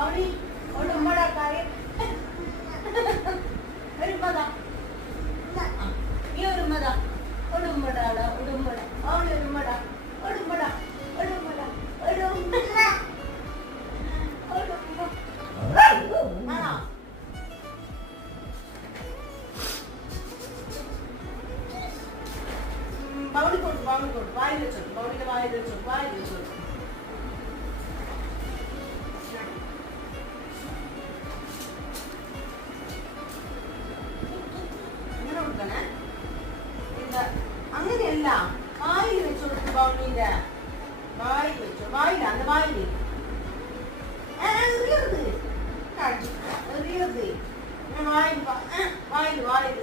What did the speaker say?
അവളി ഉടുമ്പടാക്കാരെ ഒരുമതാ നീ ഒരുമതാ ഉടുമ്പടാടാ ഉടുമ്പട അവളി ഒരുമട ഉടുമ്പട ഉടുമ്പട ഉടുമ്പ ആണോ ബൗളി കൊടു വായിൽ വെച്ചോ ബൗളിന്റെ വായിൽ വെച്ചോ അങ്ങനെ കൊടുക്കണേ അങ്ങനെയല്ല വായിൽ വെച്ചു കൊടുക്കും ബൗളിന്റെ വായിൽ വെച്ചോ വായിലാണ് വായിൽ എറിയരുത് വായിൽ വായിൽ വായിൽ